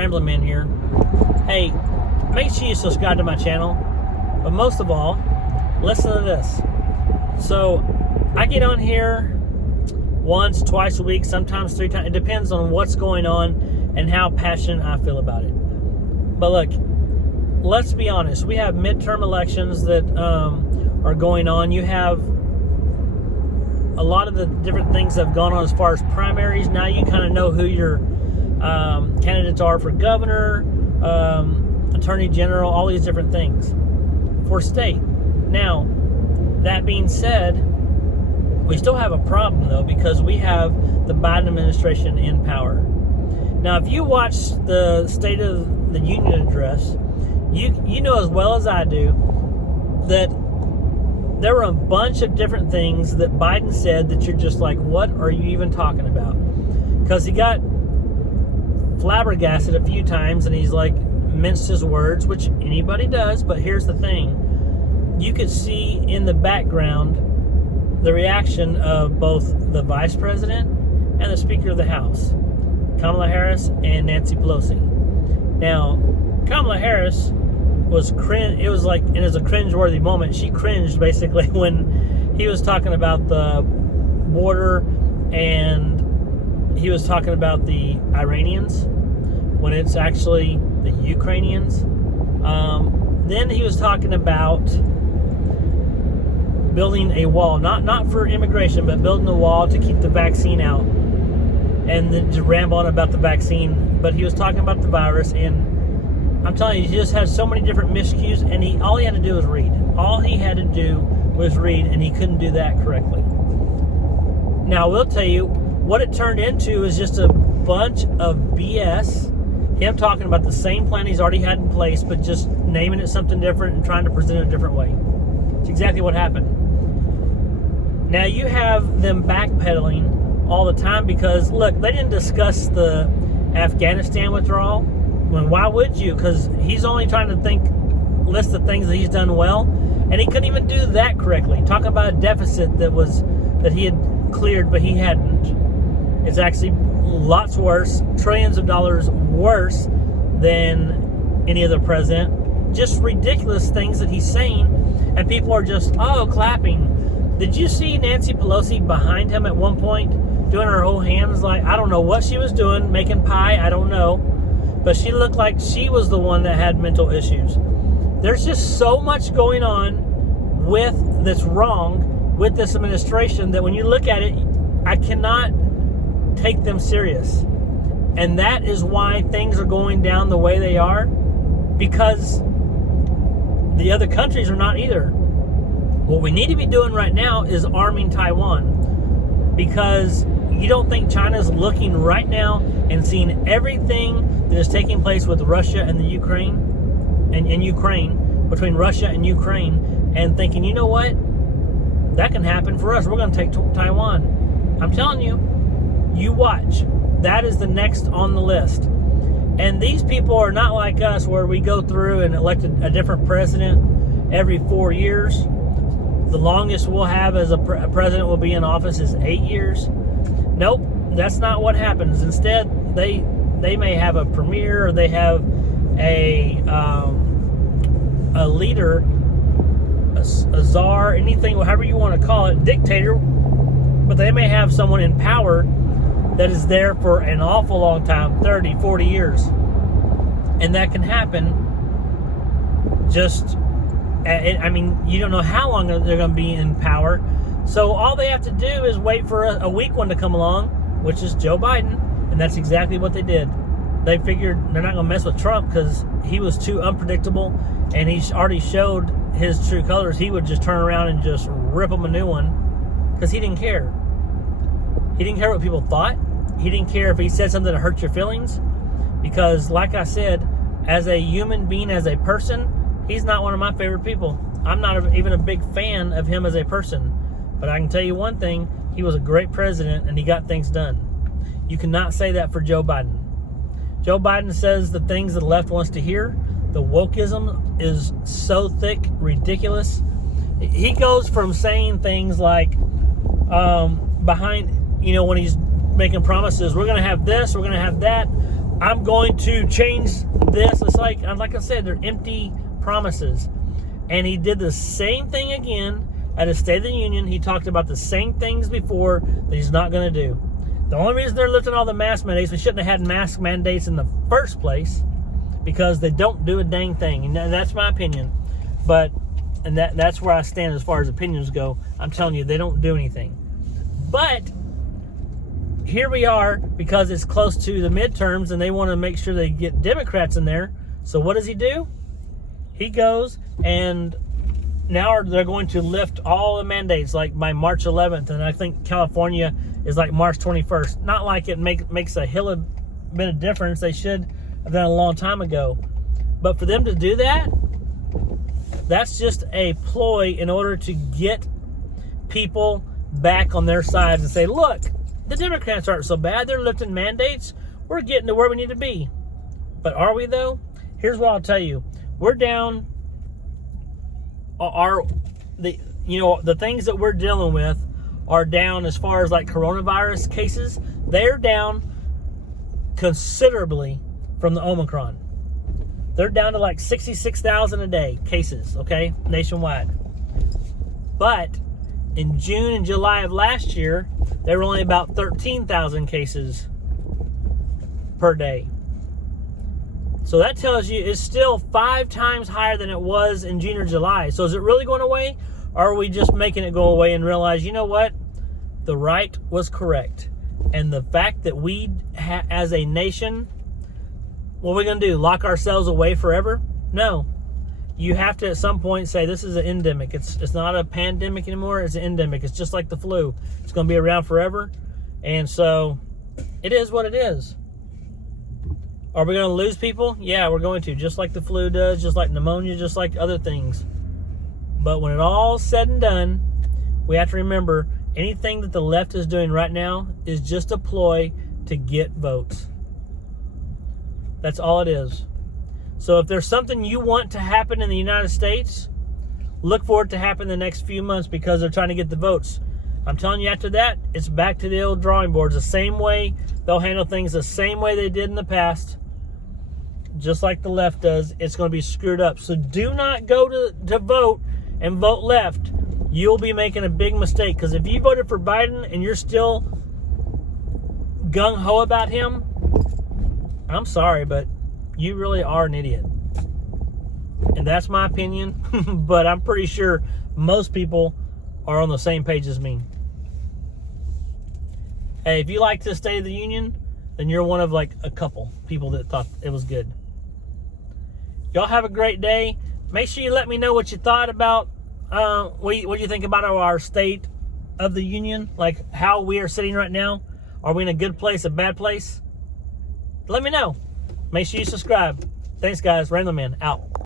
Ramblin Man here. Hey, make sure you subscribe to my channel, but most of all, listen to this. So, I get on here once, twice a week, sometimes 3 times. It depends on what's going on and how passionate I feel about it. But look, let's be honest. We have midterm elections that are going on. You have a lot of the different things that have gone on as far as primaries. Now you kind of know who your candidates are for governor, attorney general, all these different things for state. Now, that being said, we still have a problem though, because we have the Biden administration in power. Now, if you watch the State of the Union address, you know as well as I do that there were a bunch of different things that Biden said that you're just like, what are you even talking about? Because he got flabbergasted a few times and he's like minced his words, which anybody does. But here's the thing. You could see in the background the reaction of both the vice president and the Speaker of the House, Kamala Harris and Nancy Pelosi. Now, Kamala Harris was cringe. It was a cringe-worthy moment. She cringed basically when he was talking about the border and he was talking about the Iranians when it's actually the Ukrainians. Then he was talking about building a wall, not for immigration, but building a wall to keep the vaccine out, and then to ramble on about the vaccine. But he was talking about the virus, and I'm telling you, he just had so many different miscues, and all he had to do was read. All he had to do was read, and he couldn't do that correctly. Now, I will tell you, what it turned into is just a bunch of BS. Him talking about the same plan he's already had in place, but just naming it something different and trying to present it a different way. It's exactly what happened. Now, you have them backpedaling all the time because, look, they didn't discuss the Afghanistan withdrawal. When why would you? Because he's only trying to list the things that he's done well, and he couldn't even do that correctly. Talk about a deficit that he had cleared, but he hadn't. It's actually lots worse, trillions of dollars worse than any other president. Just ridiculous things that he's saying, and people are just clapping. Did you see Nancy Pelosi behind him at one point doing her whole hands like, I don't know what she was doing, making pie, I don't know. But she looked like she was the one that had mental issues. There's just so much going on that's wrong with this administration that when you look at it, I cannot take them serious. And that is why things are going down the way they are, because the other countries are not either. What we need to be doing right now is arming Taiwan, because you don't think China's looking right now and seeing everything that is taking place with Russia and the Ukraine, and Ukraine, between Russia and Ukraine, and thinking, you know what? That can happen for us. We're going to take Taiwan. I'm telling you, you watch. That is the next on the list. And these people are not like us, where we go through and elect a different president every 4 years. The longest we'll have as a president will be in office is 8 years. Nope, that's not what happens. Instead, they may have a premier, or they have a leader, a czar, anything, however you want to call it, dictator, but they may have someone in power that is there for an awful long time, 30, 40 years. And that can happen just, you don't know how long they're going to be in power. So all they have to do is wait for a weak one to come along, which is Joe Biden. And that's exactly what they did. They figured they're not going to mess with Trump because he was too unpredictable, and he already showed his true colors. He would just turn around and just rip them a new one because he didn't care. He didn't care what people thought. He didn't care if he said something that hurt your feelings, because like I said, as a human being, as a person, he's not one of my favorite people. I'm not even a big fan of him as a person. But I can tell you one thing, he was a great president and he got things done. You cannot say that for Joe Biden. Joe Biden says the things the left wants to hear. The wokeism is so thick, ridiculous. He goes from saying things like, when he's making promises, we're going to have this, we're going to have that, I'm going to change this. It's like I said, they're empty promises. And he did the same thing again at his State of the Union. He talked about the same things before that he's not going to do. The only reason they're lifting all the mask mandates, we shouldn't have had mask mandates in the first place, because they don't do a dang thing. And that's my opinion. But, and that's where I stand as far as opinions go. I'm telling you, they don't do anything. But here we are, because it's close to the midterms and they want to make sure they get Democrats in there. So what does he do? He goes, and now they're going to lift all the mandates like by March 11th. And I think California is like March 21st. Not like it makes a hill of bit of difference. They should have done a long time ago. But for them to do that, that's just a ploy in order to get people back on their sides and say, look, the Democrats aren't so bad. They're lifting mandates. We're getting to where we need to be. But are we, though? Here's what I'll tell you. We're down. The things that we're dealing with are down as far as like coronavirus cases. They're down considerably from the Omicron. They're down to like 66,000 a day cases, okay, nationwide. But in June and July of last year, there were only about 13,000 cases per day. So that tells you it's still 5 times higher than it was in June or July. So is it really going away? Or are we just making it go away and realize, you know what? The right was correct. And the fact that we, as a nation, what are we going to do? Lock ourselves away forever? No. You have to at some point say this is an endemic. It's not a pandemic anymore. It's an endemic. It's just like the flu. It's going to be around forever. And so it is what it is. Are we going to lose people? Yeah, we're going to. Just like the flu does, just like pneumonia, just like other things. But when it all's said and done, we have to remember anything that the left is doing right now is just a ploy to get votes. That's all it is. So if there's something you want to happen in the United States, look for it to happen in the next few months, because they're trying to get the votes. I'm telling you, after that, it's back to the old drawing boards. The same way, they'll handle things the same way they did in the past. Just like the left does, it's going to be screwed up. So do not go to vote and vote left. You'll be making a big mistake, because if you voted for Biden and you're still gung-ho about him, I'm sorry, but you really are an idiot. And that's my opinion, but I'm pretty sure most people are on the same page as me. Hey, if you like this State of the Union, then you're one of like a couple people that thought it was good. Y'all have a great day. Make sure you let me know what you thought about, what do you think about our State of the Union, like how we are sitting right now. Are we in a good place, a bad place? Let me know. Make sure you subscribe. Thanks, guys. Ramblin' out.